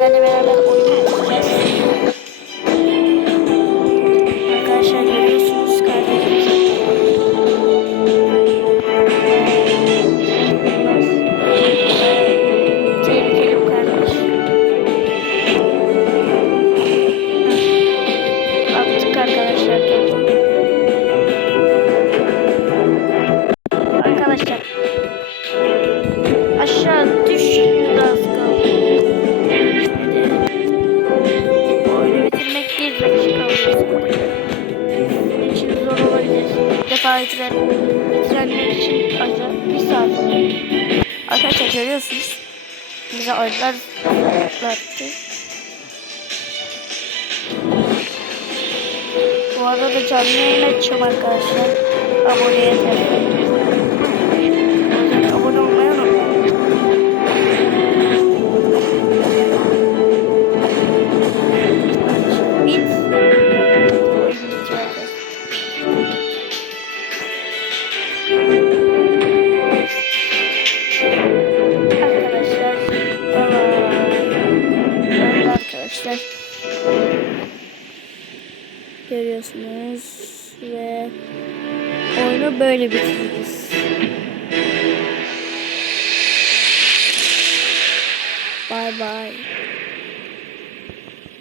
Sizlerle beraber oyun oynayacağız. Arkadaşlar görüyorsunuz kardeşimiz. Tehlikeli kardeş. Attık arkadaşlar topu. Arkadaşlar aşağı düşüyor bitiren, bitirenler için acaba bir saat. Arkadaşlar görüyorsunuz. Bize oyunlar attı. Bu arada canlı yayın açacağım arkadaşlar. Aboneye tıklayın. Arkadaşlar. Görüyorsunuz ve oyunu böyle bitiririz. Bye bye.